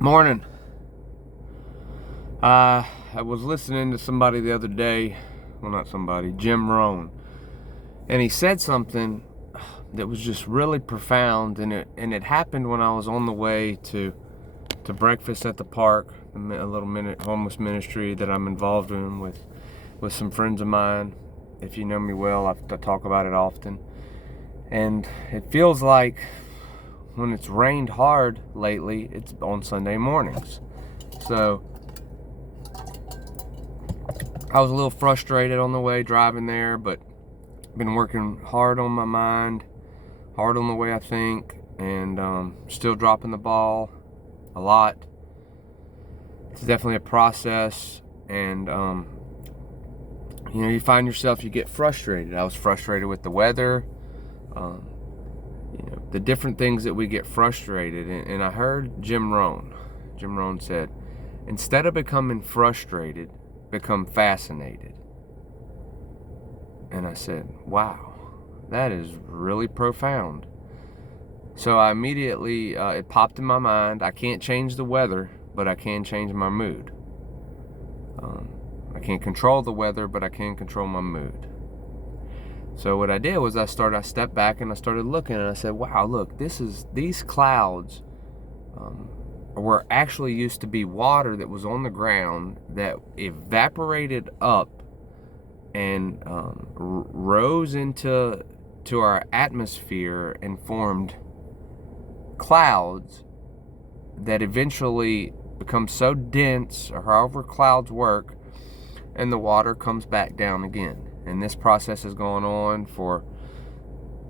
Morning. I was listening to somebody the other day. Well, not somebody, Jim Rohn. And he said something that was just really profound. And it happened when I was on the way to breakfast at the park, a little homeless ministry that I'm involved in with some friends of mine. If you know me well, I talk about it often. And it feels like when it's rained hard lately, it's on Sunday mornings. So I was a little frustrated on the way driving there, but been working hard on my mind, hard on the way I think, and still dropping the ball a lot. It's definitely a process, and you find yourself, you get frustrated. I was frustrated with the weather, the different things that we get frustrated. And I heard Jim Rohn. Jim Rohn said, instead of becoming frustrated, become fascinated. And I said, wow, that is really profound. So I immediately, it popped in my mind, I can't change the weather, but I can change my mood. I can't control the weather, but I can control my mood. So what I did was I stepped back and I started looking, and I said, wow, look, these clouds were actually used to be water that was on the ground that evaporated up and rose into our atmosphere and formed clouds that eventually become so dense, or however clouds work, and the water comes back down again. And this process has gone on for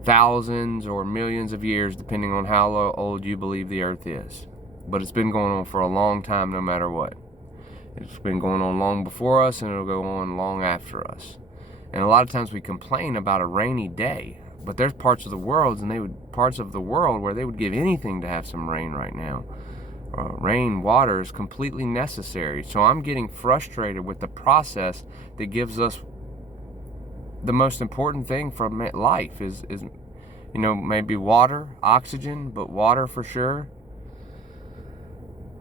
thousands or millions of years, depending on how old you believe the earth is. But it's been going on for a long time, no matter what. It's been going on long before us, and it'll go on long after us. And a lot of times we complain about a rainy day, but there's parts of the world where they would give anything to have some rain right now. Rain, water is completely necessary. So I'm getting frustrated with the process that gives us the most important thing for life is maybe water, oxygen, but water for sure.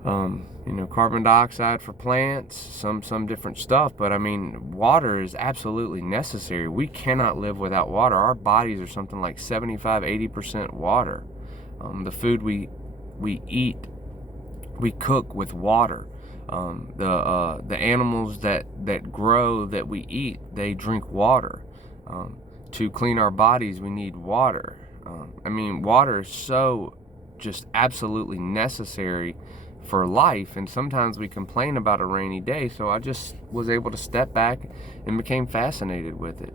Carbon dioxide for plants, some different stuff, but I mean, water is absolutely necessary. We cannot live without water. Our bodies are something like 75-80% water. The food we eat, we cook with water. The animals that grow that we eat, they drink water. To clean our bodies, we need water. Water is so just absolutely necessary for life, and sometimes we complain about a rainy day. So I just was able to step back and became fascinated with it.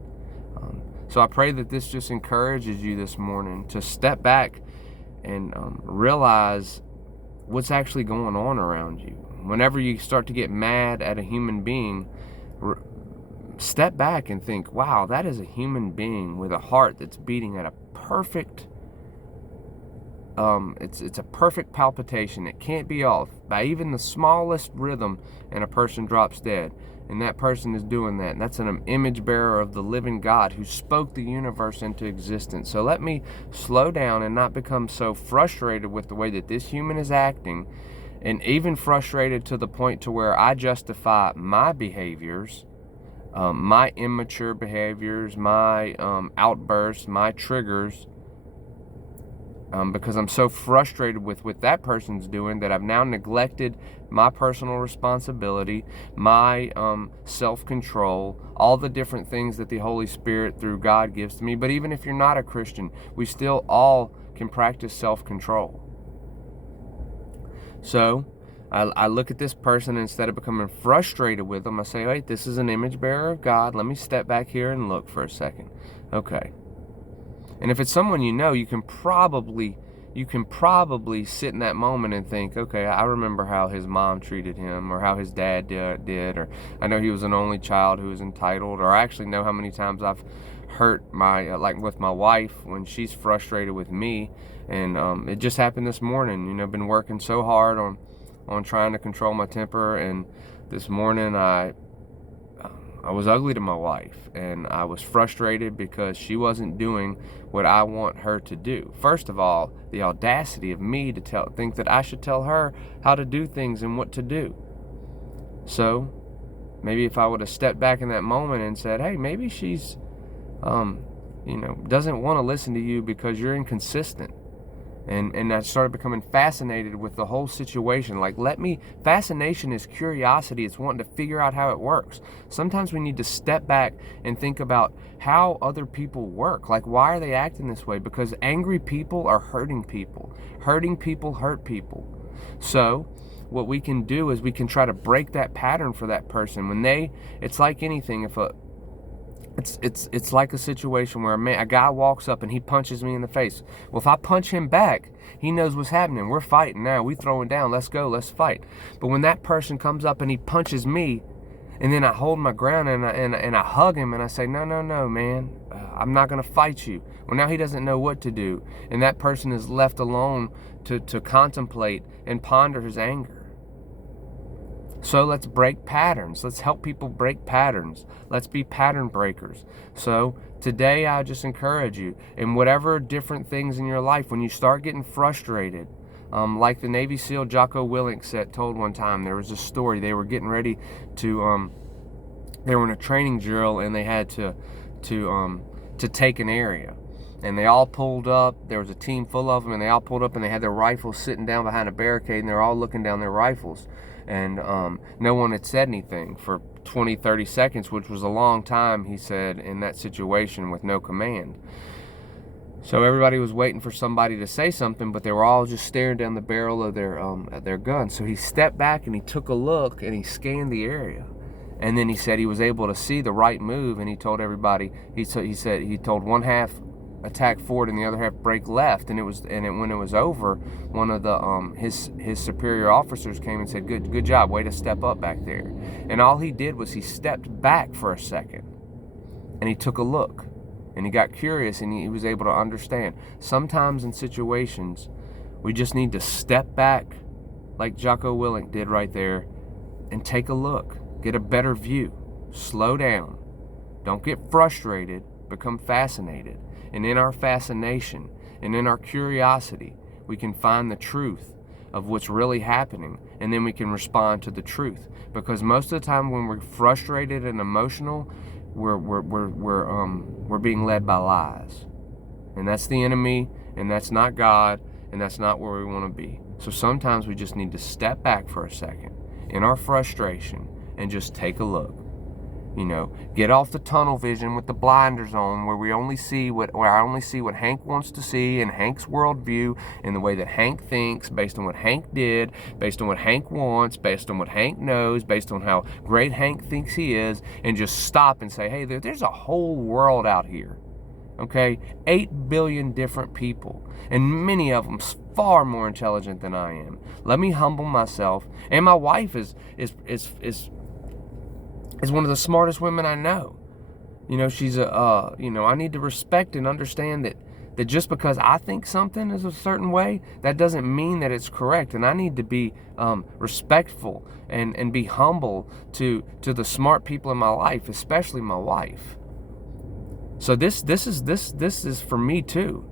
So I pray that this just encourages you this morning to step back and realize what's actually going on around you. Whenever you start to get mad at a human being, step back and think, wow, that is a human being with a heart that's beating at a perfect it's a perfect palpitation. It can't be off by even the smallest rhythm, and a person drops dead. And that person is doing that. And that's an image bearer of the living God who spoke the universe into existence. So let me slow down and not become so frustrated with the way that this human is acting, and even frustrated to the point to where I justify my behaviors, my immature behaviors, my outbursts, my triggers, because I'm so frustrated with what that person's doing that I've now neglected my personal responsibility, my self-control, all the different things that the Holy Spirit through God gives to me. But even if you're not a Christian, we still all can practice self-control. So I look at this person, and instead of becoming frustrated with them, I say, hey, this is an image bearer of God. Let me step back here and look for a second. Okay. And if it's someone you know, you can probably sit in that moment and think, okay, I remember how his mom treated him, or how his dad did, or I know he was an only child who was entitled, or I actually know how many times I've hurt like with my wife when she's frustrated with me. And it just happened this morning. Been working so hard on trying to control my temper, and this morning I I was ugly to my wife, and I was frustrated because she wasn't doing what I want her to do. First of all, the audacity of me to think that I should tell her how to do things and what to do. So maybe if I would have stepped back in that moment and said, hey, maybe she's, doesn't want to listen to you because you're inconsistent. And I started becoming fascinated with the whole situation. Like, fascination is curiosity. It's wanting to figure out how it works. Sometimes we need to step back and think about how other people work. Like, why are they acting this way? Because angry people are hurting people. Hurting people hurt people. So what we can do is we can try to break that pattern for that person. It's like anything. It's like a situation where a guy walks up and he punches me in the face. Well, if I punch him back, he knows what's happening. We're fighting now. We throwing down. Let's go. Let's fight. But when that person comes up and he punches me, and then I hold my ground and I hug him and I say, no, man, I'm not going to fight you. Well, now he doesn't know what to do, and that person is left alone to contemplate and ponder his anger. So let's break patterns. Let's help people break patterns. Let's be pattern breakers. So today I just encourage you, in whatever different things in your life, when you start getting frustrated, like the Navy SEAL Jocko Willink told one time, there was a story. They were getting ready to, they were in a training drill, and they had to take an area. And they all pulled up. There was a team full of them, and they all pulled up, and they had their rifles sitting down behind a barricade, and they're all looking down their rifles. And no one had said anything for 20, 30 seconds, which was a long time, he said, in that situation with no command. So everybody was waiting for somebody to say something, but they were all just staring down the barrel of their gun. So he stepped back and he took a look and he scanned the area. And then he said he was able to see the right move, and he told everybody, he told one half attack forward and the other half break left, when it was over, one of the his superior officers came and said, good job, way to step up back there. And all he did was he stepped back for a second and he took a look and he got curious, and he was able to understand. Sometimes in situations we just need to step back, like Jocko Willink did right there, and take a look, get a better view, slow down, don't get frustrated, become fascinated. And in our fascination and in our curiosity, we can find the truth of what's really happening, and then we can respond to the truth. Because most of the time when we're frustrated and emotional, we're being led by lies. And that's the enemy, and that's not God, and that's not where we want to be. So sometimes we just need to step back for a second in our frustration and just take a look. Get off the tunnel vision with the blinders on, where I only see what Hank wants to see, and Hank's worldview, and the way that Hank thinks, based on what Hank did, based on what Hank wants, based on what Hank knows, based on how great Hank thinks he is, and just stop and say, hey, there's a whole world out here. Okay, 8 billion different people, and many of them far more intelligent than I am. Let me humble myself, and my wife is one of the smartest women I know. She's I need to respect and understand that just because I think something is a certain way, that doesn't mean that it's correct. And I need to be respectful and be humble to the smart people in my life, especially my wife. So this is for me too.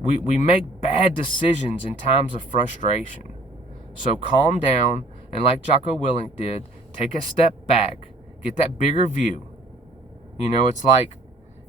We make bad decisions in times of frustration. So calm down, and like Jocko Willink did, take a step back, get that bigger view. It's like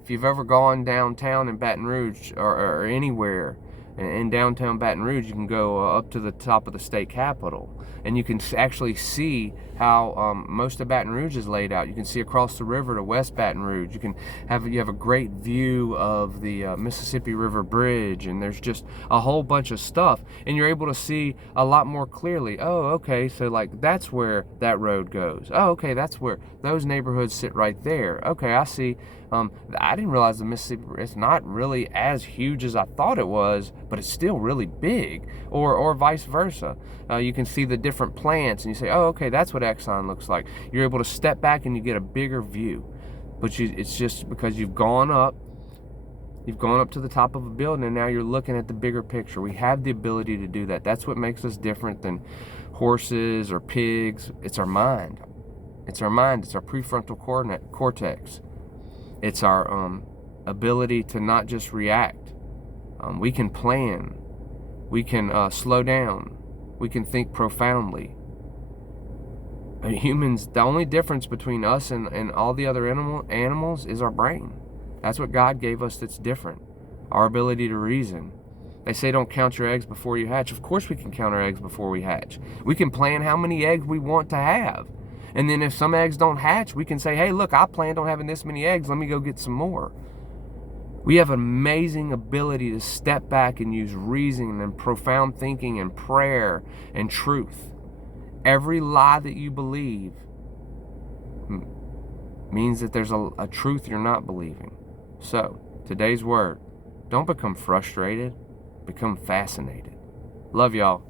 if you've ever gone downtown in Baton Rouge or anywhere in downtown Baton Rouge, you can go up to the top of the state capitol, and you can actually see how most of Baton Rouge is laid out. You can see across the river to West Baton Rouge. You have a great view of the Mississippi River Bridge, and there's just a whole bunch of stuff, and you're able to see a lot more clearly. Oh, okay, so like that's where that road goes. Oh, okay, that's where those neighborhoods sit right there. Okay, I see. I didn't realize the Mississippi, it's not really as huge as I thought it was, but it's still really big, or vice versa. You can see the different plants, and you say, oh, okay, that's what Exxon looks like. You're able to step back and you get a bigger view. But it's just because you've gone up to the top of a building, and now you're looking at the bigger picture. We have the ability to do that. That's what makes us different than horses or pigs. It's our mind. It's our mind. It's our prefrontal cortex. It's our ability to not just react. We can plan. We can slow down. We can think profoundly. Humans, the only difference between us and all the other animals is our brain. That's what God gave us that's different. Our ability to reason. They say don't count your eggs before you hatch. Of course we can count our eggs before we hatch. We can plan how many eggs we want to have. And then if some eggs don't hatch, we can say, hey, look, I planned on having this many eggs. Let me go get some more. We have an amazing ability to step back and use reasoning and profound thinking and prayer and truth. Every lie that you believe means that there's a truth you're not believing. So, today's word, don't become frustrated, become fascinated. Love y'all.